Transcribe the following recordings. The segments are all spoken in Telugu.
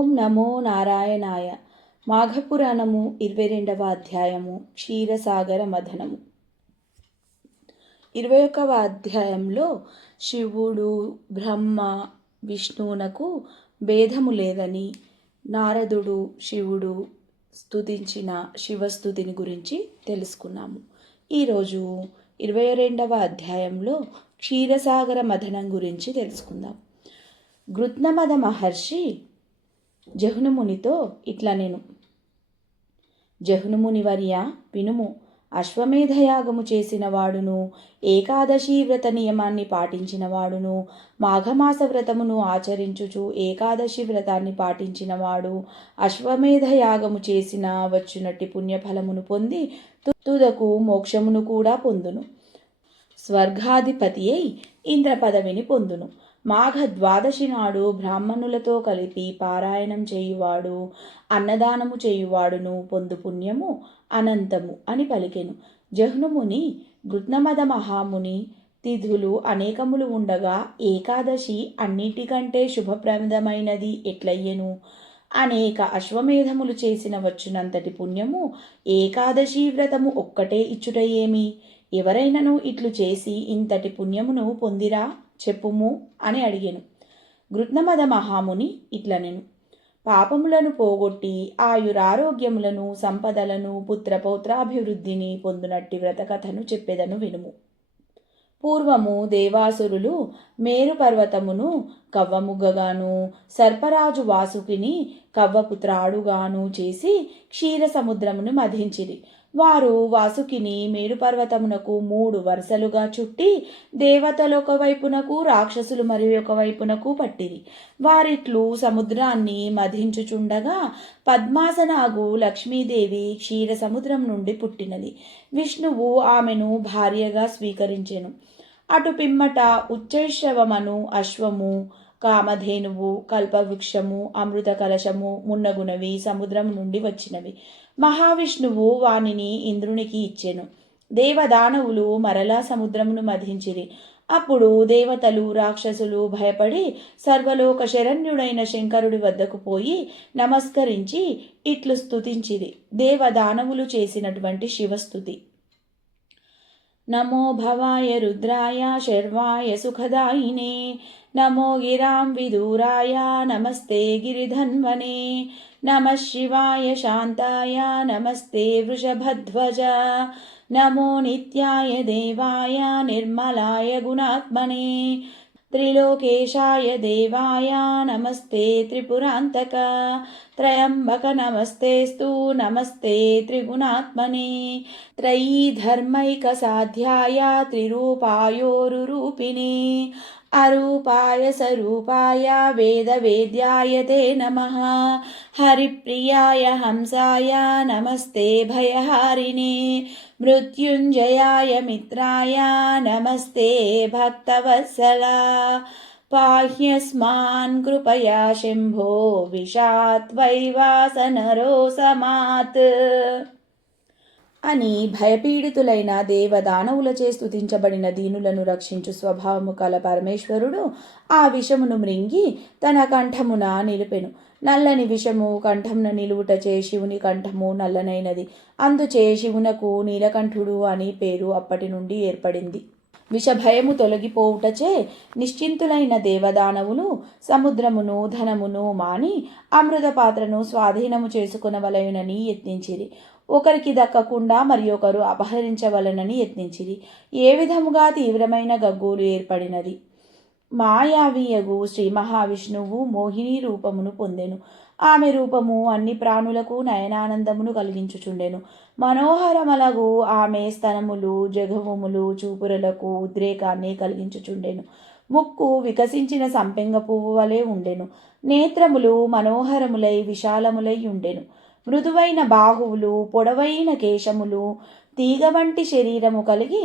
ఓం నమో నారాయణాయ. మాఘపురాణము 22వ అధ్యాయము క్షీరసాగర మథనము. 21వ అధ్యాయంలో శివుడు బ్రహ్మ విష్ణువునకు భేదము లేదని నారదుడు శివుడు స్తుతించిన శివస్థుతిని గురించి తెలుసుకున్నాము. ఈరోజు 22వ అధ్యాయంలో క్షీరసాగర మథనం గురించి తెలుసుకుందాం. గృత్నమద మహర్షి జహ్నుమునితో ఇట్లా నేను జహ్నుమునివర్య వినుము. అశ్వమేధయాగము చేసిన వాడును, ఏకాదశి వ్రత నియమాన్ని పాటించిన వాడును, మాఘమాస వ్రతమును ఆచరించుచు ఏకాదశి వ్రతాన్ని పాటించినవాడు అశ్వమేధయాగము చేసిన వచ్చునట్టి పుణ్యఫలమును పొంది తుదకు మోక్షమును కూడా పొందును. స్వర్గాధిపతి అయి ఇంద్ర పదవిని పొందును. మాఘ ద్వాదశి నాడు బ్రాహ్మణులతో కలిపి పారాయణం చేయువాడు అన్నదానము చేయువాడును పొందు పుణ్యము అనంతము అని పలికెను. జహ్నుముని గృత్నమద మహాముని తిథులు అనేకములు ఉండగా ఏకాదశి అన్నిటికంటే శుభప్రదమైనది ఎట్లయ్యెను? అనేక అశ్వమేధములు చేసిన వచ్చునంతటి పుణ్యము ఏకాదశి వ్రతము ఒక్కటే ఇచ్చుటయేమి? ఎవరైనను ఇట్లు చేసి ఇంతటి పుణ్యమును పొందిరా చెప్పుము అని అడిగెను. గృత్నమద మహాముని ఇట్లనెను. పాపములను పోగొట్టి ఆయురారోగ్యములను సంపదలను పుత్రపౌత్రాభివృద్ధిని పొందునట్టి వ్రతకథను చెప్పెదను వినుము. పూర్వము దేవాసురులు మేరు పర్వతమును కవ్వముగ్గగాను సర్పరాజు వాసుకిని కవ్వపుత్రాడుగాను చేసి క్షీర సముద్రమును మధించిరి. వారు వాసుకిని మేరు పర్వతమునకు 3 వరుసలుగా చుట్టి దేవతలొక వైపునకు రాక్షసులు మరి ఒక వైపునకు పట్టిరి. వారిట్లు సముద్రాన్ని మధించుచుండగా పద్మాసనాగు లక్ష్మీదేవి క్షీర సముద్రం నుండి పుట్టినది. విష్ణువు ఆమెను భార్యగా స్వీకరించెను. అటు పిమ్మట ఉచ్చైశ్రవమను అశ్వము, కామధేనువు, కల్పవృక్షము, అమృత కలశము మున్నగునవి సముద్రం నుండి వచ్చినవి. మహావిష్ణువు వానిని ఇంద్రునికి ఇచ్చెను. దేవదానవులు మరలా సముద్రమును మధించిరి. అప్పుడు దేవతలు రాక్షసులు భయపడి సర్వలోక శరణ్యుడైన శంకరుడి వద్దకు పోయి నమస్కరించి ఇట్లు స్తుతించిరి. దేవదానవులు చేసినటువంటి శివస్థుతి. నమో భవాయ రుద్రాయ శర్వాయ సుఖదాయినే నమో గిరాం విదూరాయ నమస్తే గిరిధన్వనే నమః శివాయ శాంతాయ నమస్తే వృషభధ్వజ నమో నిత్యాయ దేవాయ నిర్మలాయ గుణాత్మనే త్రిలోకేశాయ దేవాయ నమస్తే త్రిపురాంతక త్రయంబక నమస్తేస్తు నమస్తే త్రిగుణాత్మనే త్రయీ ధర్మైక సాధ్యాయ త్రిరూపాయోరురూపిణే అరూపాయ సరూపాయ వేద వేద్యాయ తే నమః హరిప్రియాయ హంసాయ నమస్తే భయహారిణే మృత్యుంజయాయ మిత్రాయ నమస్తే భక్తవత్సలా పాహ్యస్మాన్ కృపయా శంభో విషాత్వైవాసనరోసమాత్ అని భయపీడితులైన దేవదానవులచే స్తుతించబడిన దీనులను రక్షించు స్వభావము కల పరమేశ్వరుడు ఆ విషమును మృంగి తన కంఠమున నిలిపెను. నల్లని విషము కంఠమున నిలువుటచే శివుని కంఠము నల్లనైనది. అందుచే శివునకు నీలకంఠుడు అని పేరు అప్పటి నుండి ఏర్పడింది. విషభయము తొలగిపోవుటచే నిశ్చింతులైన దేవదానవులు సముద్రమును ధనమును మాని అమృత పాత్రను స్వాధీనము చేసుకునవలయునని యత్నించిరి. ఒకరికి దక్కకుండా మరి ఒకరు అపహరించవలనని యత్నించిరి. ఏ విధముగా తీవ్రమైన గగ్గోలు ఏర్పడినది. మాయావియగు శ్రీ మహావిష్ణువు మోహిని రూపమును పొందెను. ఆమె రూపము అన్ని ప్రాణులకు నయనానందమును కలిగించుచుండెను. మనోహరమలగు ఆమె స్తనములు జఘవములు చూపురలకు ఉద్రేకాన్ని కలిగించుచుండెను. ముక్కు వికసించిన సంపెంగ పువ్వు వలె ఉండెను. నేత్రములు మనోహరములై విశాలములై ఉండెను. మృదువైన బాహువులు, పొడవైన కేశములు, తీగ వంటి శరీరము కలిగి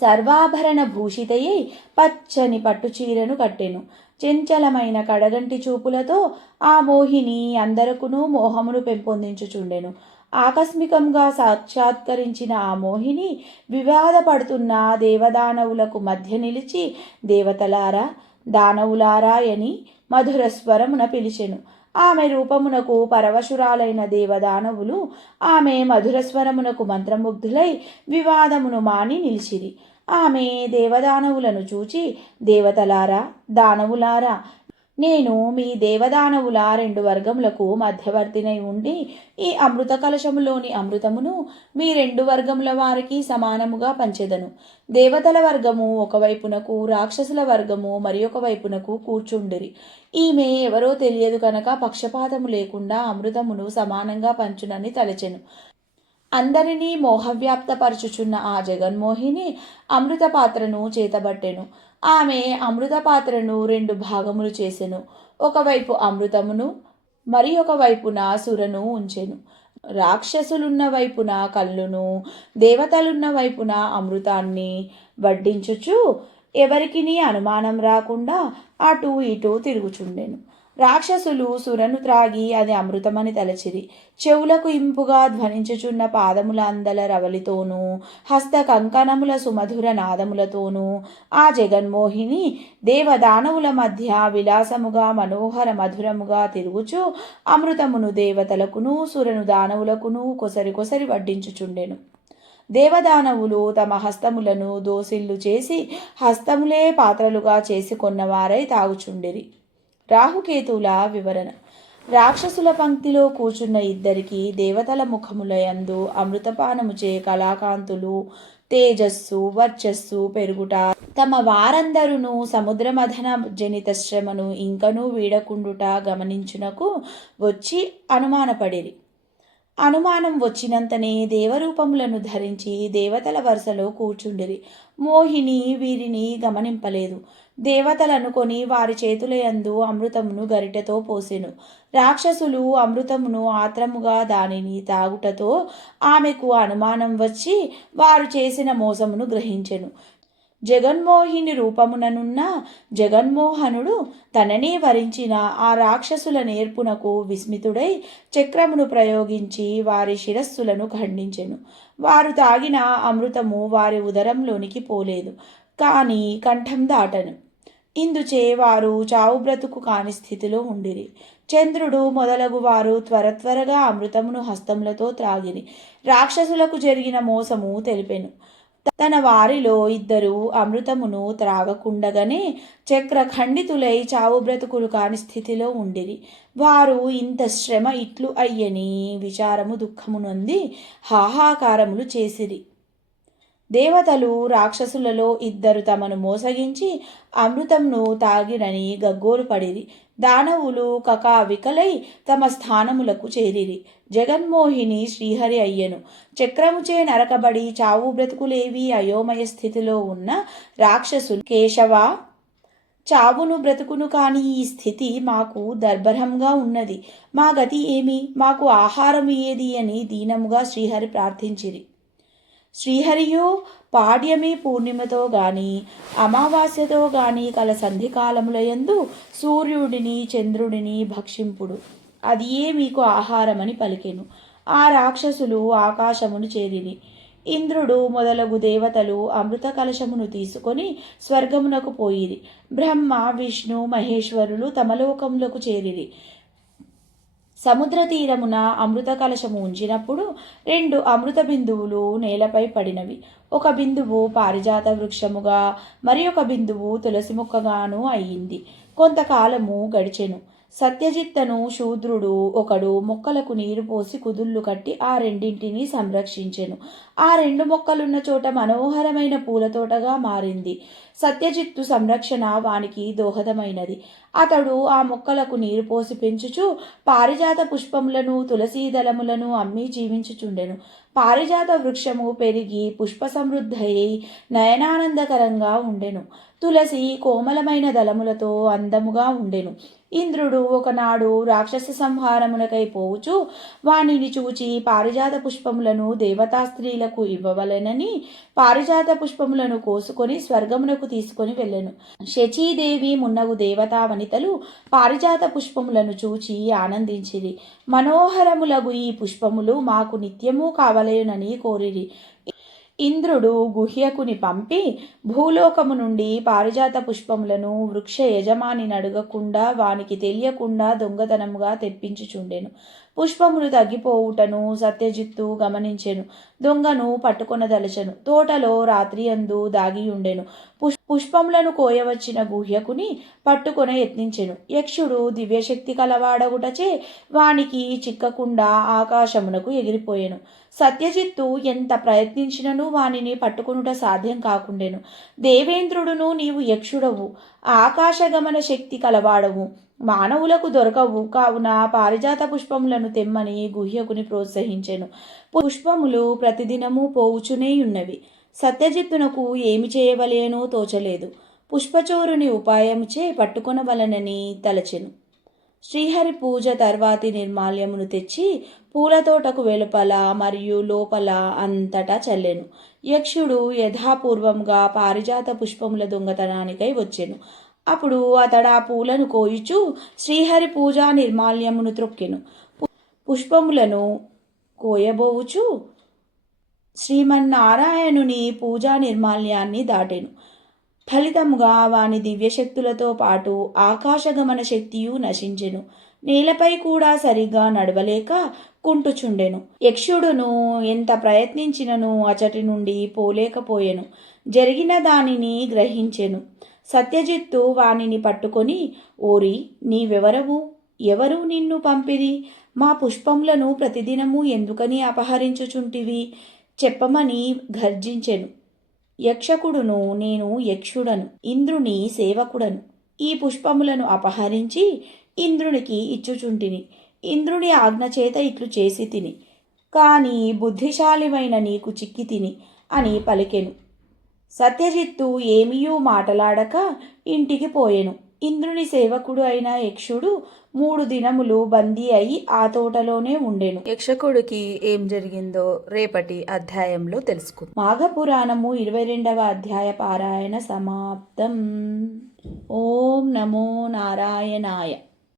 సర్వాభరణ భూషితయై పచ్చని పట్టుచీరను కట్టెను. చెంచలమైన కడగంటి చూపులతో ఆ మోహిని అందరకును మోహమును పెంపొందించుచుండెను. ఆకస్మికంగా సాక్షాత్కరించిన ఆ మోహిని వివాదపడుతున్న దేవదానవులకు మధ్య నిలిచి దేవతలారా దానవులారా అని మధుర స్వరమున పిలిచెను. ఆమె రూపమునకు పరవశురాలైన దేవదానవులు ఆమె మధుర స్వరమునకు మంత్రముగ్ధులై వివాదమును మాని నిలిచిరి. ఆమె దేవదానవులను చూచి, దేవతలారా, దానవులారా, నేను మీ దేవదానవుల 2 వర్గములకు మధ్యవర్తినై ఉండి ఈ అమృత కలశములోని అమృతమును మీ 2 వర్గముల వారికి సమానముగా పంచెదను. దేవతల వర్గము ఒకవైపునకు, రాక్షసుల వర్గము మరి ఒక వైపునకు కూర్చుండిరి. ఈమె ఎవరో తెలియదు కనుక పక్షపాతము లేకుండా అమృతమును సమానంగా పంచునని తలచెను. అందరినీ మోహవ్యాప్తపరచుచున్న ఆ జగన్మోహిని అమృత పాత్రను చేతబట్టెను. ఆమె అమృత పాత్రను 2 భాగములు చేసెను. ఒకవైపు అమృతమును మరి ఒక వైపున సురను ఉంచెను. రాక్షసులున్న వైపున కళ్ళును, దేవతలున్న వైపున అమృతాన్ని వడ్డించుచు ఎవరికిని అనుమానం రాకుండా అటు ఇటు తిరుగుచుండెను. రాక్షసులు సురను త్రాగి అది అమృతమని తలచిరి. చెవులకు ఇంపుగా ధ్వనించుచున్న పాదముల అందల రవలితోనూ హస్త కంకణముల సుమధుర నాదములతోనూ ఆ జగన్మోహిని దేవదానవుల మధ్య విలాసముగా మనోహర మధురముగా తిరుగుచు అమృతమును దేవతలకును సురను దానవులకును కొసరి కొసరి వడ్డించుచుండెను. దేవదానవులు తమ హస్తములను దోసిల్లు చేసి హస్తములే పాత్రలుగా చేసి కొన్నవారై తాగుచుండిరి. రాహుకేతువుల వివరణ. రాక్షసుల పంక్తిలో కూర్చున్న ఇద్దరికి దేవతల ముఖములయందు అమృతపానముచే కళాకాంతులు, తేజస్సు, వర్చస్సు పెరుగుట, తమ వారందరును సముద్రమథన జనిత శ్రమను ఇంకనూ వీడకుండుట గమనించునకు వచ్చి అనుమానపడిరి. అనుమానం వచ్చినంతనే దేవరూపములను ధరించి దేవతల వరుసలో కూర్చుండిరి. మోహిని వీరిని గమనింపలేదు. దేవతలనుకొని వారి చేతులయందు అమృతమును గరిటెతో పోసెను. రాక్షసులు అమృతమును ఆత్రముగా దానిని తాగుటతో ఆమెకు అనుమానం వచ్చి వారు చేసిన మోసమును గ్రహించెను. జగన్మోహిని రూపముననున్న జగన్మోహనుడు తననే వరించిన ఆ రాక్షసుల నేర్పునకు విస్మితుడై చక్రమును ప్రయోగించి వారి శిరస్సులను ఖండించెను. వారు తాగిన అమృతము వారి ఉదరంలోనికి పోలేదు, కానీ కంఠం దాటను. ఇందుచే వారు చావు బ్రతుకు కాని స్థితిలో ఉండిరి. చంద్రుడు మొదలగు వారు త్వరగా అమృతమును హస్తములతో త్రాగిరి. రాక్షసులకు జరిగిన మోసము తెలిపెను. తన వారిలో 2 అమృతమును త్రాగకుండగానే చక్ర ఖండితులై చావు బ్రతుకులు కాని స్థితిలో ఉండిరి. వారు ఇంత శ్రమ ఇట్లు అయ్యని విచారము దుఃఖము నొంది హాహాకారములు చేసిరి. దేవతలు రాక్షసులలో 2 తమను మోసగించి అమృతంను తాగిరని గగ్గోలు పడిరి. దానవులు కకావికలై తమ స్థానములకు చేరిరి. జగన్మోహిని శ్రీహరి అయ్యెను. చక్రముచే నరకబడి చావు బ్రతుకులేవి అయోమయ స్థితిలో ఉన్న రాక్షసులు, కేశవ, చావును బ్రతుకును కాని ఈ స్థితి మాకు దర్భరంగా ఉన్నది. మా గతి ఏమి? మాకు ఆహారం ఏది అని దీనముగా శ్రీహరి ప్రార్థించిరి. శ్రీహరియో పాడ్యమి పూర్ణిమతో గాని అమావాస్యతో గాని కల సంధికాలములయందు సూర్యుడిని చంద్రుడిని భక్షింపుడు, అది ఏ మీకు ఆహారమని పలికెను. ఆ రాక్షసులు ఆకాశమును చేరిరి. ఇంద్రుడు మొదలగు దేవతలు అమృత కలశమును తీసుకొని స్వర్గమునకు పోయిరి. బ్రహ్మ, విష్ణు, మహేశ్వరులు తమ లోకములకు చేరిరి. సముద్ర తీరమున అమృత కలశము ఉంచినప్పుడు 2 అమృత బిందువులు నేలపై పడినవి. ఒక బిందువు పారిజాత వృక్షముగా మరి ఒక బిందువు తులసి మొక్కగాను అయ్యింది. కొంతకాలము గడిచెను. సత్యజిత్తను శూద్రుడు ఒకడు మొక్కలకు నీరు పోసి కుదుళ్ళు కట్టి ఆ రెండింటినీ సంరక్షించెను. ఆ 2 మొక్కలున్న చోట మనోహరమైన పూలతోటగా మారింది. సత్యజిత్తు సంరక్షణ వానికి దోహదమైనది. అతడు ఆ మొక్కలకు నీరు పోసి పెంచుచు పారిజాత పుష్పములను తులసీదళములను అమ్మి జీవించుచుండెను. పారిజాత వృక్షము పెరిగి పుష్ప సమృద్ధయి నయనానందకరంగా ఉండెను. తులసి కోమలమైన దళములతో అందముగా ఉండెను. ఇంద్రుడు ఒకనాడు రాక్షస సంహారమునకై పోవుచు వానిని చూచి పారిజాత పుష్పములను దేవతా స్త్రీలకు ఇవ్వవలెనని పారిజాత పుష్పములను కోసుకొని స్వర్గమునకు తీసుకొని వెళ్ళెను. శచీదేవి మున్నగు దేవతా వనితలు పారిజాత పుష్పములను చూచి ఆనందించిరి. మనోహరములగు ఈ పుష్పములు మాకు నిత్యము కావలేనని కోరిరి. ఇంద్రుడు గుహ్యకుని పంపి భూలోకము నుండి పారిజాత పుష్పములను వృక్ష యజమానిని అడగకుండా వానికి తెలియకుండా దొంగతనముగా తెప్పించుచుండెను. పుష్పములు తగ్గిపోవుటను సత్యజిత్తు గమనించెను. దొంగను పట్టుకొనదలచెను. తోటలో రాత్రియందు దాగియుండెను. పుష్పములను కోయవచ్చిన గుహ్యకుని పట్టుకొన యత్నించెను. యక్షుడు దివ్యశక్తి కలవాడగుటచే వానికి చిక్కకుండా ఆకాశమునకు ఎగిరిపోయెను. సత్యజిత్తు ఎంత ప్రయత్నించినను వానిని పట్టుకొనుట సాధ్యం కాకుండెను. దేవేంద్రుడును, నీవు యక్షుడవు, ఆకాశగమన శక్తి కలవాడవు, మానవులకు దొరకవు, కావున పారిజాత పుష్పములను తెమ్మని గుహ్యకుని ప్రోత్సహించెను. పుష్పములు ప్రతిదినము పోవుచునేయున్నవి. సత్యజిత్తునకు ఏమి చేయవలేనో తోచలేదు. పుష్పచోరుని ఉపాయముచే పట్టుకొనవలనని తలచెను. శ్రీహరి పూజ తర్వాతి నిర్మాల్యమును తెచ్చి పూలతోటకు వెలుపల మరియు లోపల అంతటా చల్లెను. యక్షుడు యథాపూర్వంగా పారిజాత పుష్పముల దొంగతనానికై వచ్చెను. అప్పుడు అతడు ఆ పూలను కోయుచు శ్రీహరి పూజా నిర్మాల్యమును త్రొక్కెను. పుష్పములను కోయబోవుచు శ్రీమన్నారాయణుని పూజా నిర్మాల్యాన్ని దాటెను. ఫలితముగా వాని దివ్యశక్తులతో పాటు ఆకాశగమన శక్తియు నశించెను. నేలపై కూడా సరిగా నడవలేక కుంటుచుండెను. యక్షుడును ఎంత ప్రయత్నించినను అచటి నుండి పోలేకపోయెను. జరిగిన దానిని గ్రహించెను. సత్యజిత్తు వానిని పట్టుకొని, ఓరి, నీవెవరవు? ఎవరు నిన్ను పంపిరి? మా పుష్పములను ప్రతిదినము ఎందుకని అపహరించుచుంటివి? చెప్పమని గర్జించెను. యక్షకుడును, నేను యక్షుడను, ఇంద్రుని సేవకుడను. ఈ పుష్పములను అపహరించి ఇంద్రునికి ఇచ్చుచుంటిని. ఇంద్రుని ఆజ్ఞచేత ఇట్లు చేసి తిని, కాని బుద్ధిశాలివైన నీకు చిక్కి తిని అని పలికెను. సత్యజిత్తు ఏమీయూ మాటలాడక ఇంటికి పోయెను. ఇంద్రుని సేవకుడు అయిన యక్షుడు 3 దినములు బందీ అయి ఆ తోటలోనే ఉండెను. యక్షకుడికి ఏం జరిగిందో రేపటి అధ్యాయంలో తెలుసుకుందాం. మాఘపురాణము 22వ అధ్యాయ పారాయణ సమాప్తం. ఓం నమో నారాయణాయ.